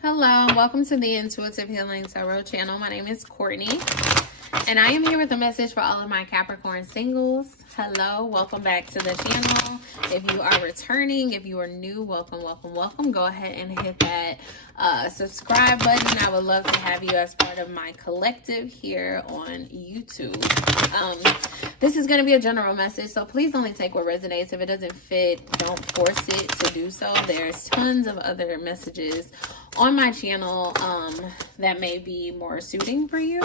Hello, welcome to the Intuitive Healing Tarot channel. My name is Courtney, and I am here with a message for all of my Capricorn singles. Hello, welcome back to the channel. If you are returning, if you are new, welcome, welcome, welcome. Go ahead and hit that subscribe button. I would love to have you as part of my collective here on YouTube. This is going to be a general message, so please only take what resonates. If it doesn't fit, don't force it to do so. There's tons of other messages on my channel that may be more suiting for you.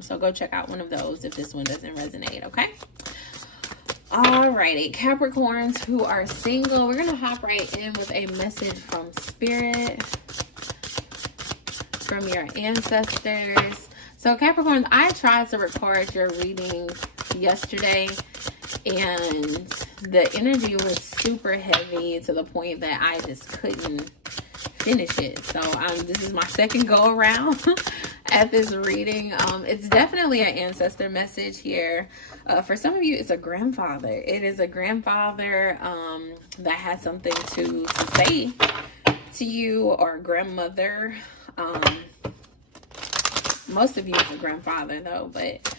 So go check out one of those if this one doesn't resonate, okay? Alrighty, Capricorns who are single, we're going to hop right in with a message from Spirit, from your ancestors. So Capricorns, I tried to record your reading yesterday, and the energy was super heavy to the point that I just couldn't finish it. So this is my second go around at this reading. It's definitely an ancestor message here. For some of you, it's a grandfather. It is a grandfather that has something to say to you, or a grandmother. Most of you is a grandfather though, but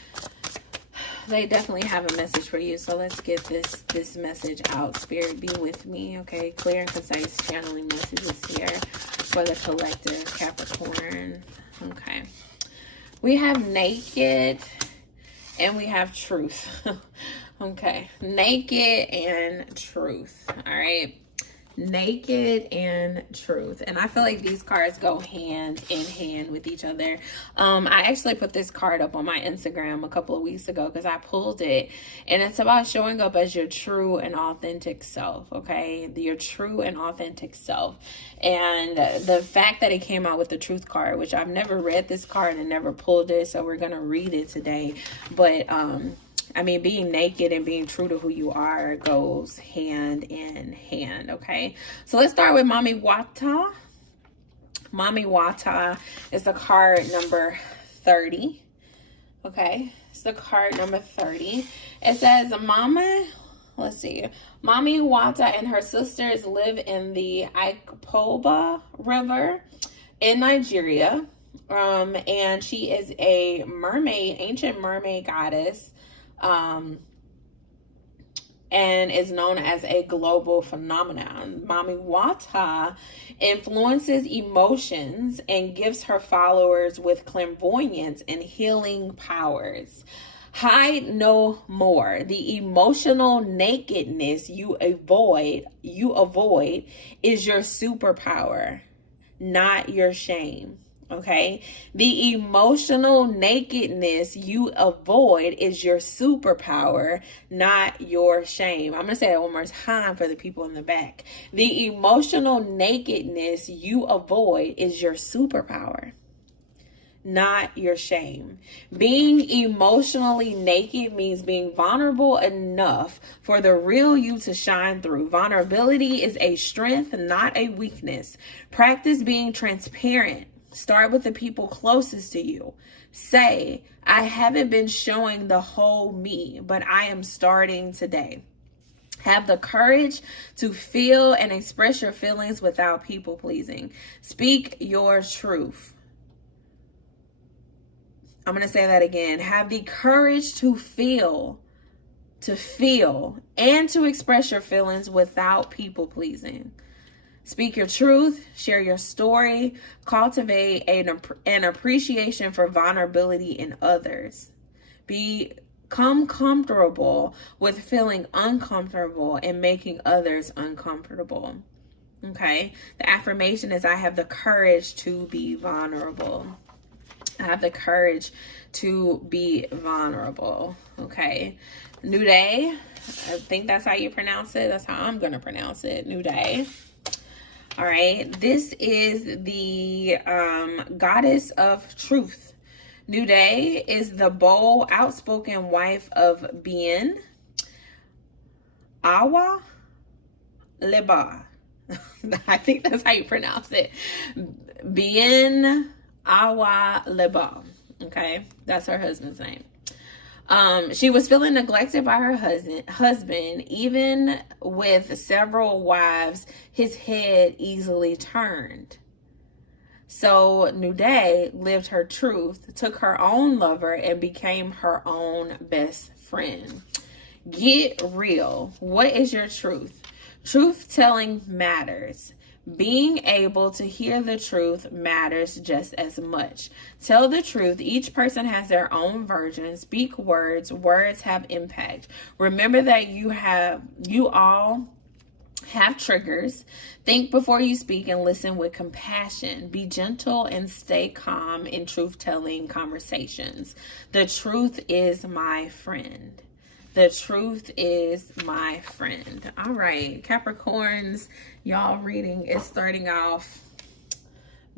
they definitely have a message for you. So let's get this message out. Spirit, be with me, okay? Clear and concise channeling messages here for the collective Capricorn. Okay. We have naked and we have truth. Okay. Naked and truth. All right. Naked and truth. And I feel like these cards go hand in hand with each other. I actually put this card up on my Instagram a couple of weeks ago because I pulled it, and it's about showing up as your true and authentic self. Okay, your true and authentic self. And the fact that it came out with the truth card, which I've never read this card and never pulled it, so we're gonna read it today. But I mean, being naked and being true to who you are goes hand in hand, okay? So let's start with Mami Wata. Mami Wata is the card number 30, okay? It's the card number 30. It says, Mami Wata and her sisters live in the Ikopa River in Nigeria. And she is a mermaid, ancient mermaid goddess, and is known as a global phenomenon. Mami Wata influences emotions and gives her followers with clairvoyance and healing powers. Hide no more. The emotional nakedness you avoid is your superpower, not your shame. Okay, the emotional nakedness you avoid is your superpower, not your shame. I'm going to say that one more time for the people in the back. The emotional nakedness you avoid is your superpower, not your shame. Being emotionally naked means being vulnerable enough for the real you to shine through. Vulnerability is a strength, not a weakness. Practice being transparent. Start with the people closest to you. Say, I haven't been showing the whole me, but I am starting today. Have the courage to feel and express your feelings without people pleasing. Speak your truth. I'm going to say that again. Have the courage to feel and to express your feelings without people pleasing. Speak your truth, share your story, cultivate an appreciation for vulnerability in others. Become comfortable with feeling uncomfortable and making others uncomfortable. Okay? The affirmation is, I have the courage to be vulnerable. I have the courage to be vulnerable. Okay? New day. I think that's how you pronounce it. That's how I'm going to pronounce it. New day. All right, this is the goddess of truth. New Day is the bold, outspoken wife of Bien Awa Leba. I think that's how you pronounce it. Bien Awa Leba. Okay, that's her husband's name. She was feeling neglected by her husband. Even with several wives, his head easily turned. So Nude lived her truth, took her own lover, and became her own best friend. Get real. What is your truth? Truth telling matters. Being able to hear the truth matters just as much. Tell the truth. Each person has their own version. Speak words. Words have impact. Remember that you all have triggers. Think before you speak and listen with compassion. Be gentle and stay calm in truth-telling conversations. The truth is my friend. The truth is my friend. All right, Capricorns, y'all reading is starting off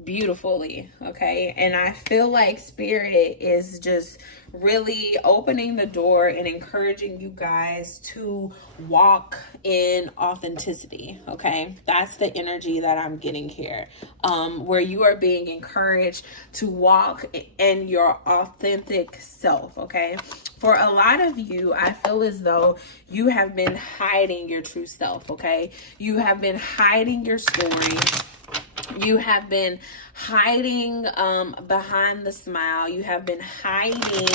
beautifully, okay? And I feel like Spirit is just really opening the door and encouraging you guys to walk in authenticity, okay? That's the energy that I'm getting here, where you are being encouraged to walk in your authentic self, okay? For a lot of you, I feel as though you have been hiding your true self, okay? You have been hiding your story. You have been hiding behind the smile. You have been hiding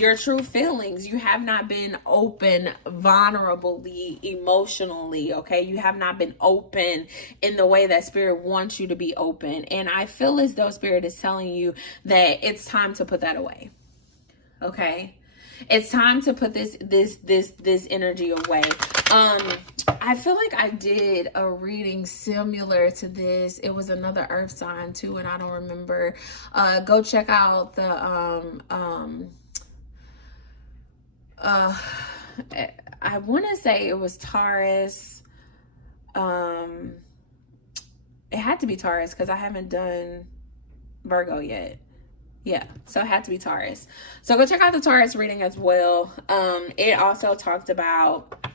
your true feelings. You have not been open vulnerably, emotionally, okay? You have not been open in the way that Spirit wants you to be open. And I feel as though Spirit is telling you that it's time to put that away, okay? It's time to put this energy away. I feel like I did a reading similar to this. It was another earth sign too, and I don't remember. Go check out the I want to say it was Taurus. It had to be Taurus because I haven't done Virgo yet. Yeah, so it had to be Taurus. So go check out the Taurus reading as well. It also talked about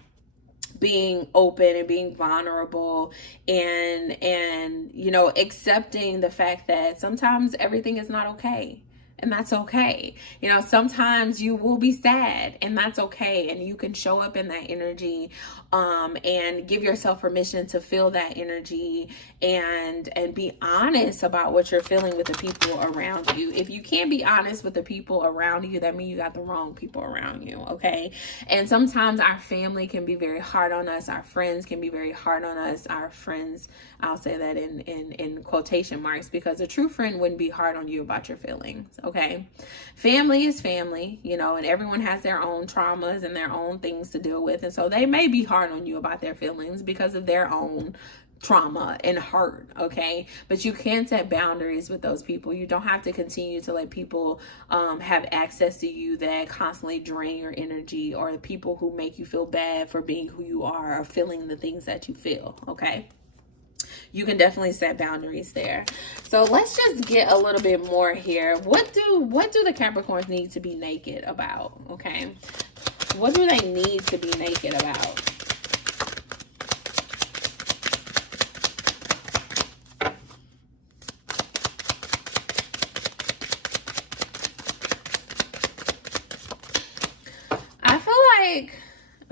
being open and being vulnerable and you know, accepting the fact that sometimes everything is not okay. And that's okay. You know, sometimes you will be sad and that's okay. And you can show up in that energy and give yourself permission to feel that energy and be honest about what you're feeling with the people around you. If you can't be honest with the people around you, that means you got the wrong people around you, okay? And sometimes our family can be very hard on us. Our friends can be very hard on us. Our friends, I'll say that in quotation marks, because a true friend wouldn't be hard on you about your feelings, okay? Family is family, you know, and everyone has their own traumas and their own things to deal with. And so they may be hard on you about their feelings because of their own trauma and hurt, okay? But you can set boundaries with those people. You don't have to continue to let people have access to you that constantly drain your energy, or the people who make you feel bad for being who you are or feeling the things that you feel, okay? You can definitely set boundaries there. So let's just get a little bit more here. What do the Capricorns need to be naked about? Okay. What do they need to be naked about? I feel like,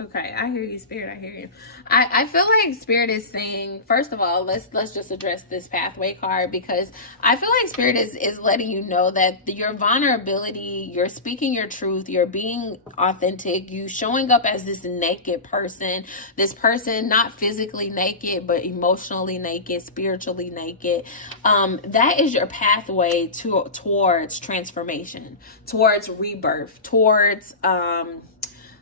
okay, I hear you, Spirit. I hear you. I feel like Spirit is saying, first of all, let's just address this pathway card, because I feel like Spirit is letting you know that your vulnerability, you're speaking your truth, you're being authentic, you showing up as this naked person, this person not physically naked, but emotionally naked, spiritually naked. That is your pathway towards transformation, towards rebirth, towards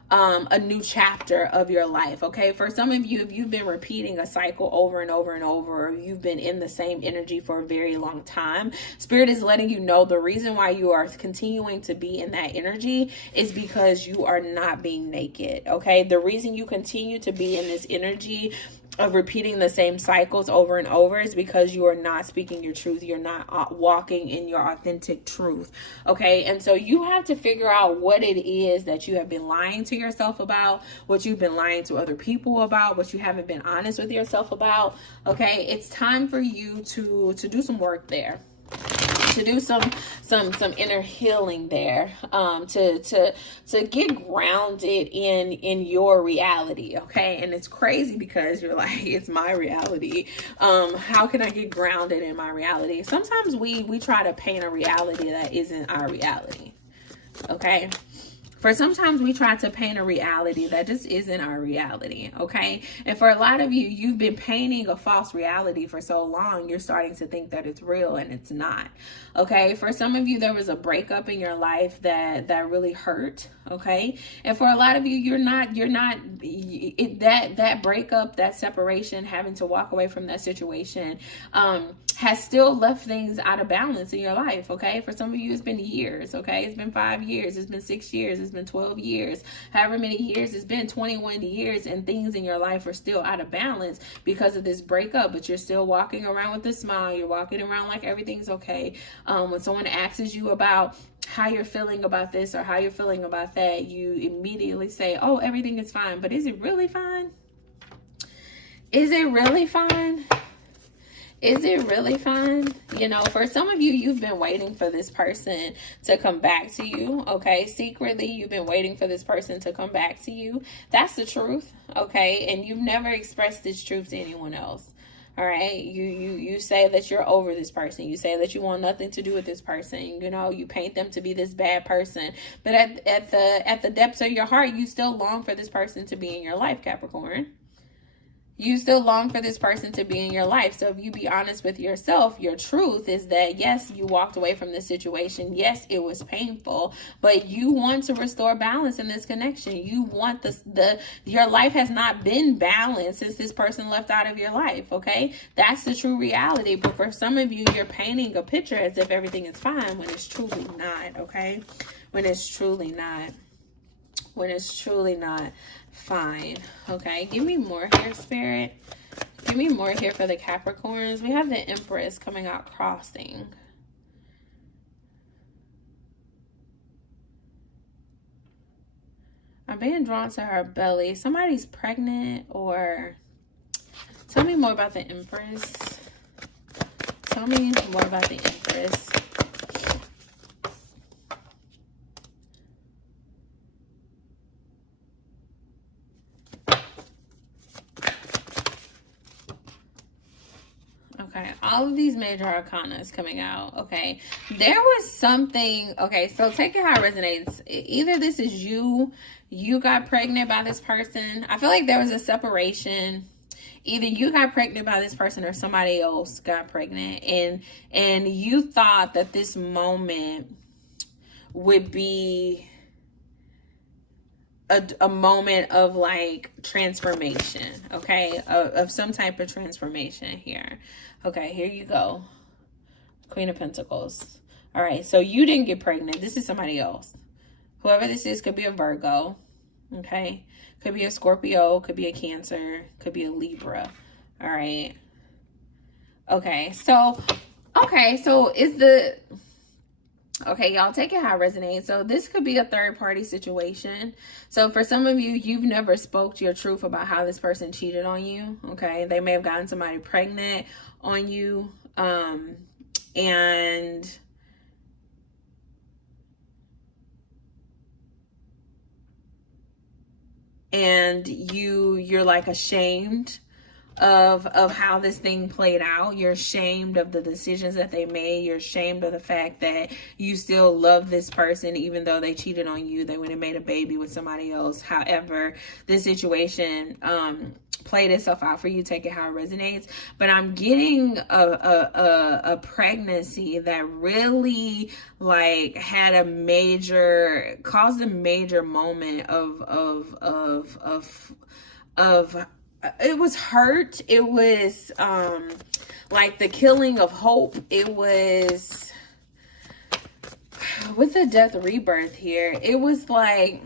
a new chapter of your life, okay? For some of you, if you've been repeating a cycle over and over and over, or you've been in the same energy for a very long time, Spirit is letting you know the reason why you are continuing to be in that energy is because you are not being naked, okay? The reason you continue to be in this energy of repeating the same cycles over and over is because you are not speaking your truth. You're not walking in your authentic truth, okay? And so you have to figure out what it is that you have been lying to yourself about, what you've been lying to other people about, what you haven't been honest with yourself about, okay? It's time for you to do some work there. to do some inner healing there, to get grounded in your reality. Okay. And it's crazy because you're like, it's my reality. How can I get grounded in my reality? Sometimes we try to paint a reality that isn't our reality. Okay. For sometimes we try to paint a reality that just isn't our reality, okay? And for a lot of you, you've been painting a false reality for so long, you're starting to think that it's real and it's not, okay? For some of you, there was a breakup in your life that really hurt, okay? And for a lot of you, that breakup, that separation, having to walk away from that situation, has still left things out of balance in your life, okay? For some of you, it's been years, okay? It's been 5 years, it's been 6 years, it's been 12 years, however many years, it's been 21 years, and things in your life are still out of balance because of this breakup, but you're still walking around with a smile, you're walking around like everything's okay. When someone asks you about how you're feeling about this or how you're feeling about that, you immediately say, oh, everything is fine, but is it really fine? Is it really fine? Is it really fine? You know, for some of you, you've been waiting for this person to come back to you, okay? Secretly, you've been waiting for this person to come back to you. That's the truth, okay? And you've never expressed this truth to anyone else, all right? You say that you're over this person. You say that you want nothing to do with this person. You know, you paint them to be this bad person. But at the depths of your heart, you still long for this person to be in your life, Capricorn. You still long for this person to be in your life. So if you be honest with yourself, your truth is that, yes, you walked away from this situation. Yes, it was painful, but you want to restore balance in this connection. You want your life has not been balanced since this person left out of your life. Okay. That's the true reality. But for some of you, you're painting a picture as if everything is fine when it's truly not. Okay. When it's truly not. When it's truly not fine. Okay, give me more here, Spirit. Give me more here for the Capricorns. We have the Empress coming out crossing. I'm being drawn to her belly. Somebody's pregnant, or tell me more about the Empress. Tell me more about the Empress. Okay, all of these major arcana is coming out. Okay, there was something. Okay, so take it how it resonates. Either this is you got pregnant by this person. I feel like there was a separation. Either you got pregnant by this person or somebody else got pregnant, and you thought that this moment would be a moment of like transformation, okay, of some type of transformation here. Okay, here you go. Queen of Pentacles. All right, so you didn't get pregnant. This is somebody else. Whoever this is could be a Virgo, okay? Could be a Scorpio, could be a Cancer, could be a Libra. All right. Okay, so is the... Okay, y'all, take it how it resonates. So this could be a third-party situation. So for some of you, you've never spoke your truth about how this person cheated on you. Okay, they may have gotten somebody pregnant on you, and you're like ashamed of how this thing played out. You're ashamed of the decisions that they made. You're ashamed of the fact that you still love this person even though they cheated on you. They went and made a baby with somebody else. However, this situation played itself out for you. Take it how it resonates. But I'm getting a pregnancy that really like caused a major moment of it was hurt. It was like the killing of hope. It was with the death rebirth here. It was like,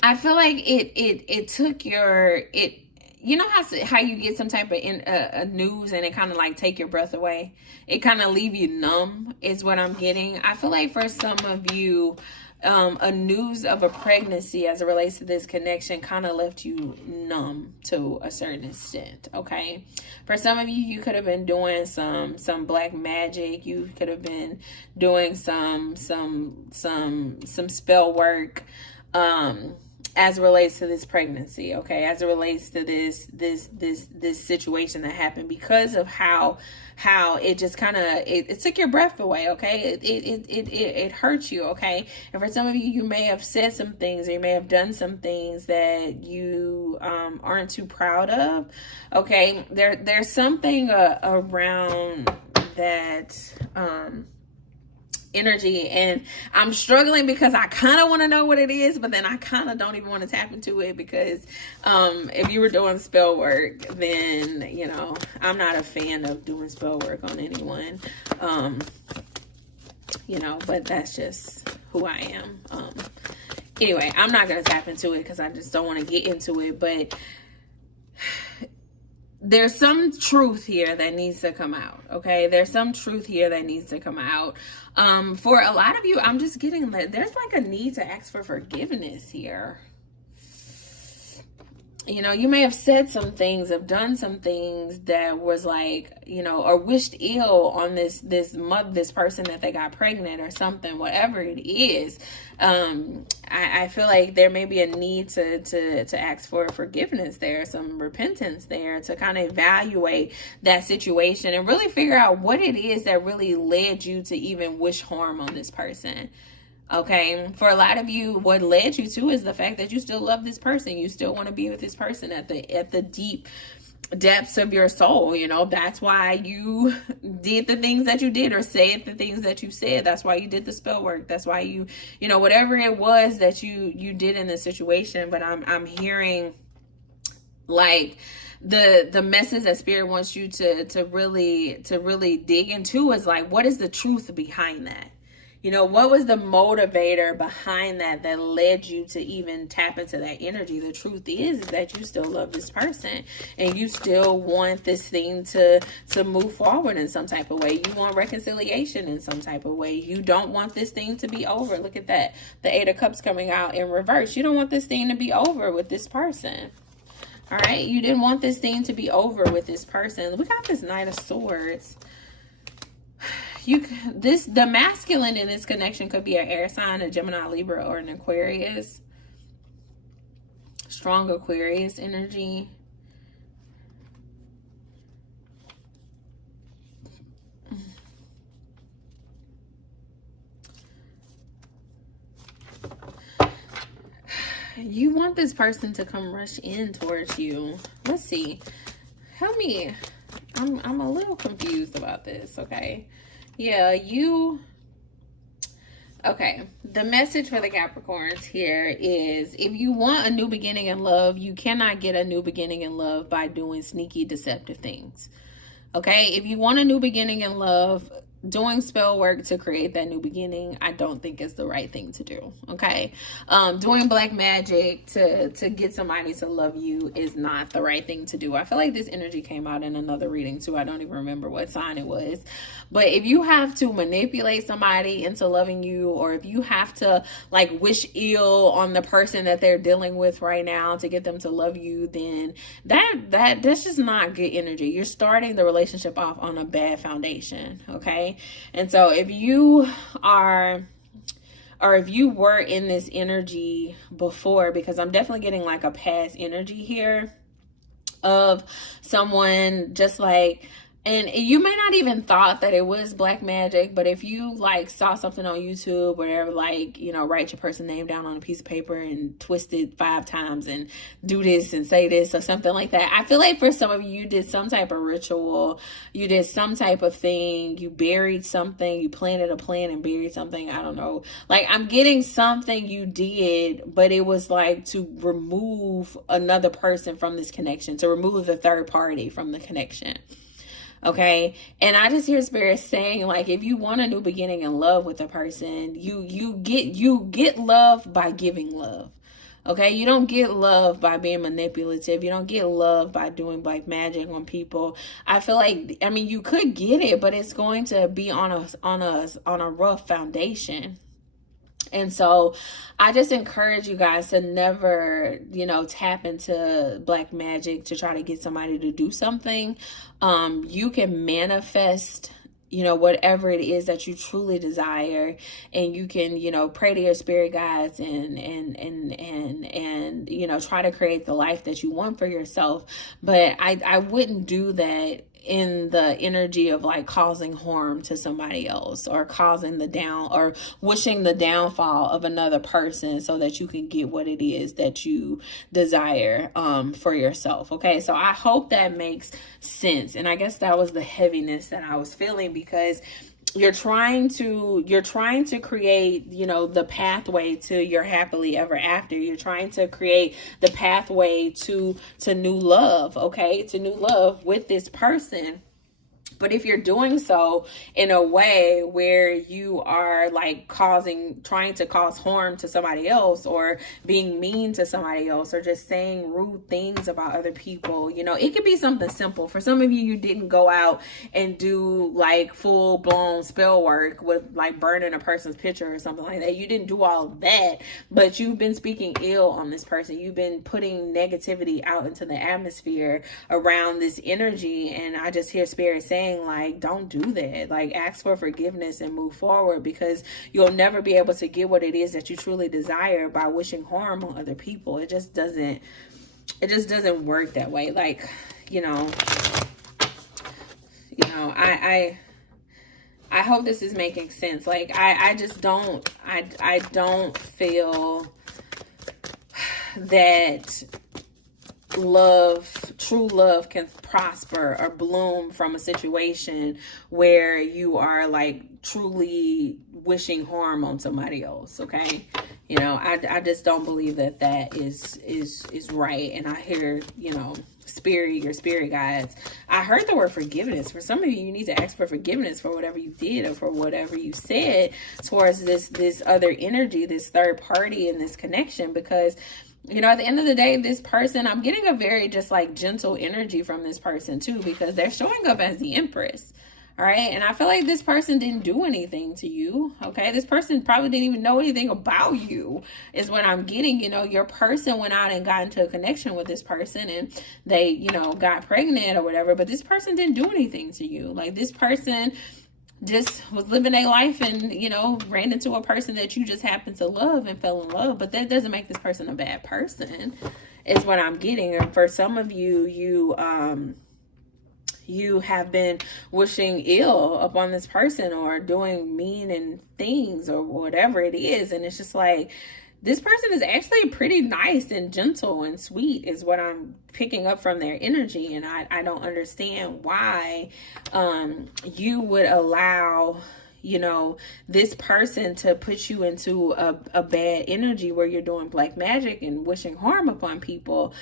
I feel like it took you know how you get some type of news and it kind of like take your breath away. It kind of leave you numb is what I'm getting. I feel like for some of you, a news of a pregnancy as it relates to this connection kind of left you numb to a certain extent. Okay, for some of you, you could have been doing some black magic. You could have been doing some spell work as it relates to this pregnancy. Okay, as it relates to this situation that happened, because of how it just kind of it took your breath away. Okay, it hurt you. Okay, and for some of you, you may have said some things, or you may have done some things that you aren't too proud of. Okay, there's something around that energy, and I'm struggling because I kind of want to know what it is, but then I kind of don't even want to tap into it, because if you were doing spell work, then I'm not a fan of doing spell work on anyone, but that's just who I am. Anyway, I'm not gonna tap into it because I just don't want to get into it, but there's some truth here that needs to come out. Okay, there's some truth here that needs to come out. For a lot of you, I'm just getting that there's like a need to ask for forgiveness here. You may have said some things, have done some things that was like, or wished ill on this person that they got pregnant or something, whatever it is. I feel like there may be a need to ask for forgiveness there, some repentance there, to kind of evaluate that situation and really figure out what it is that really led you to even wish harm on this person. Okay, for a lot of you, what led you to is the fact that you still love this person. You still want to be with this person at the deep depths of your soul. That's why you did the things that you did, or said the things that you said. That's why you did the spell work. That's why you whatever it was that you did in the situation. But I'm hearing like the message that Spirit wants you to really dig into is like, what is the truth behind that? What was the motivator behind that led you to even tap into that energy? The truth is that you still love this person, and you still want this thing to move forward in some type of way. You want reconciliation in some type of way. You don't want this thing to be over. Look at that. The 8 of Cups coming out in reverse. You don't want this thing to be over with this person. All right. You didn't want this thing to be over with this person. We got this Knight of Swords. The masculine in this connection could be an air sign, a Gemini, Libra, or an Aquarius. Strong Aquarius energy. You want this person to come rush in towards you. Let's see. Help me. I'm a little confused about this, okay? Yeah, okay, the message for the Capricorns here is, if you want a new beginning in love, you cannot get a new beginning in love by doing sneaky, deceptive things. Okay, if you want a new beginning in love, doing spell work to create that new beginning, I don't think is the right thing to do. Okay, doing black magic to get somebody to love you is not the right thing to do. I feel like this energy came out in another reading too. I don't even remember what sign it was. But if you have to manipulate somebody into loving you, or if you have to like wish ill on the person that they're dealing with right now to get them to love you, then that's just not good energy. You're starting the relationship off on a bad foundation. Okay. And so if you are, or if you were in this energy before, because I'm definitely getting like a past energy here of someone just like, and you may not even thought that it was black magic, but if you like saw something on YouTube where like, write your person's name down on a piece of paper and twist it 5 times and do this and say this or something like that. I feel like for some of you, you did some type of ritual, you did some type of thing, you buried something, you planted a plant and buried something. I don't know. Like, I'm getting something you did, but it was like to remove another person from this connection, to remove the third party from the connection. Okay. And I just hear Spirit saying, like, if you want a new beginning in love with a person, you get love by giving love. Okay. You don't get love by being manipulative. You don't get love by doing black magic on people. I feel like, I mean, you could get it, but it's going to be on a rough foundation. And so I just encourage you guys to never, tap into black magic to try to get somebody to do something. You can manifest, whatever it is that you truly desire, and you can, pray to your spirit guides and try to create the life that you want for yourself. But I wouldn't do that in the energy of like causing harm to somebody else, or causing or wishing the downfall of another person so that you can get what it is that you desire for yourself. Okay, so I hope that makes sense. And I guess that was the heaviness that I was feeling, because you're trying to create, the pathway to your happily ever after. You're trying to create the pathway to new love, okay? To new love with this person. But if you're doing so in a way where you are like trying to cause harm to somebody else, or being mean to somebody else, or just saying rude things about other people, it could be something simple. For some of you, you didn't go out and do like full blown spell work with like burning a person's picture or something like that. You didn't do all of that, but you've been speaking ill on this person. You've been putting negativity out into the atmosphere around this energy. And I just hear spirit saying, like, don't do that. Like, ask for forgiveness and move forward, because you'll never be able to get what it is that you truly desire by wishing harm on other people. It just doesn't work that way. Like, I hope this is making sense. Like, I just don't feel that true love can prosper or bloom from a situation where you are like truly wishing harm on somebody else. Okay. I just don't believe that is right. And I hear, your spirit guides. I heard the word forgiveness. For some of you, you need to ask for forgiveness for whatever you did or for whatever you said towards this other energy, this third party in this connection, because at the end of the day, this person, I'm getting a very just like gentle energy from this person too, because they're showing up as the Empress. All right. And I feel like this person didn't do anything to you. Okay. This person probably didn't even know anything about you, is what I'm getting. Your person went out and got into a connection with this person, and they, got pregnant or whatever, but this person didn't do anything to you. Like, this person just was living their life and, ran into a person that you just happened to love and fell in love. But that doesn't make this person a bad person, is what I'm getting. And for some of you, you have been wishing ill upon this person, or doing mean and things, or whatever it is. And it's just like, this person is actually pretty nice and gentle and sweet, is what I'm picking up from their energy. And I don't understand why you would allow this person to put you into a bad energy where you're doing black magic and wishing harm upon people,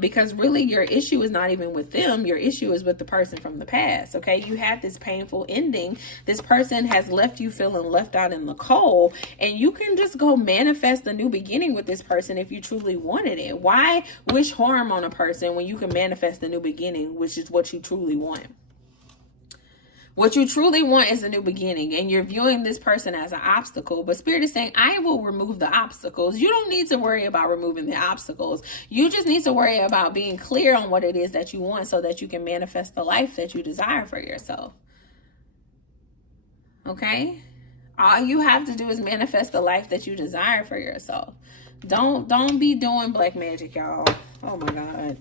because really your issue is not even with them. Your issue is with the person from the past. Okay, you had this painful ending. This person has left you feeling left out in the cold, and you can just go manifest a new beginning with this person if you truly wanted it. Why wish harm on a person when you can manifest a new beginning, which is what you truly want? What you truly want is a new beginning, and you're viewing this person as an obstacle. But Spirit is saying, I will remove the obstacles. You don't need to worry about removing the obstacles. You just need to worry about being clear on what it is that you want, so that you can manifest the life that you desire for yourself. Okay? All you have to do is manifest the life that you desire for yourself. Don't be doing black magic, y'all. Oh my God.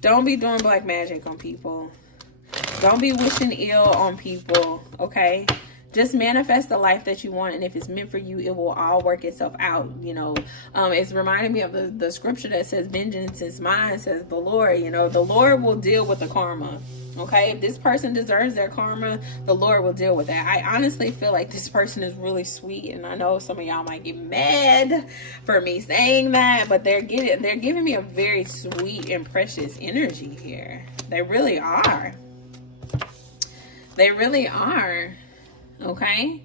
Don't be doing black magic on people. Don't be wishing ill on people, okay? Just manifest the life that you want, and if it's meant for you, it will all work itself out. It's reminding me of the scripture that says, vengeance is mine, says the Lord. The Lord will deal with the karma, okay? If this person deserves their karma, the Lord will deal with that. I honestly feel like this person is really sweet, and I know some of y'all might get mad for me saying that, but they're giving me a very sweet and precious energy here. They really are. They really are. Okay?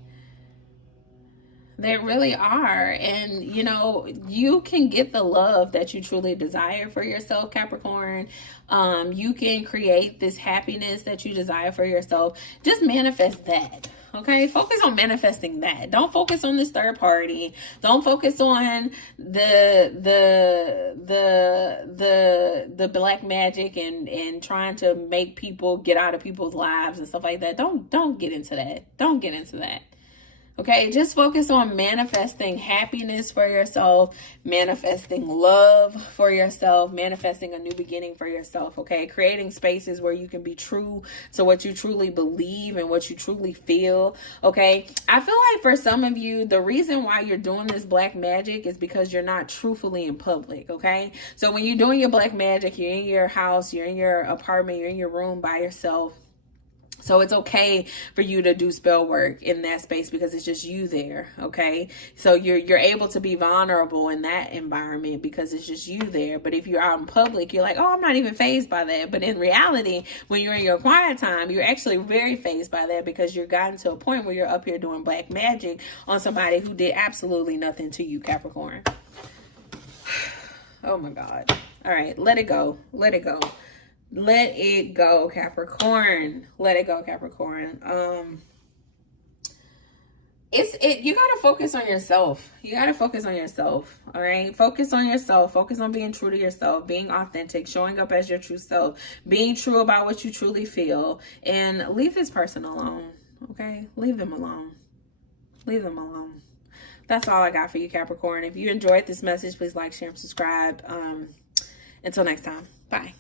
They really are. And, you can get the love that you truly desire for yourself, Capricorn. You can create this happiness that you desire for yourself. Just manifest that. Okay, focus on manifesting that. Don't focus on this third party. Don't focus on the black magic and trying to make people get out of people's lives and stuff like that. Don't get into that. Don't get into that. Okay, just focus on manifesting happiness for yourself, manifesting love for yourself, manifesting a new beginning for yourself, okay? Creating spaces where you can be true to what you truly believe and what you truly feel, okay? I feel like for some of you, the reason why you're doing this black magic is because you're not truthfully in public, okay? So when you're doing your black magic, you're in your house, you're in your apartment, you're in your room by yourself. So it's okay for you to do spell work in that space because it's just you there, okay? So you're able to be vulnerable in that environment because it's just you there. But if you're out in public, you're like, oh, I'm not even fazed by that. But in reality, when you're in your quiet time, you're actually very fazed by that because you're gotten to a point where you're up here doing black magic on somebody who did absolutely nothing to you, Capricorn. Oh my God. All right, let it go. Let it go. Let it go, Capricorn. Let it go, Capricorn. You gotta focus on yourself. You gotta focus on yourself. All right. Focus on yourself. Focus on being true to yourself, being authentic, showing up as your true self, being true about what you truly feel, and leave this person alone. Okay? Leave them alone. Leave them alone. That's all I got for you, Capricorn. If you enjoyed this message, please like, share, and subscribe. Until next time. Bye.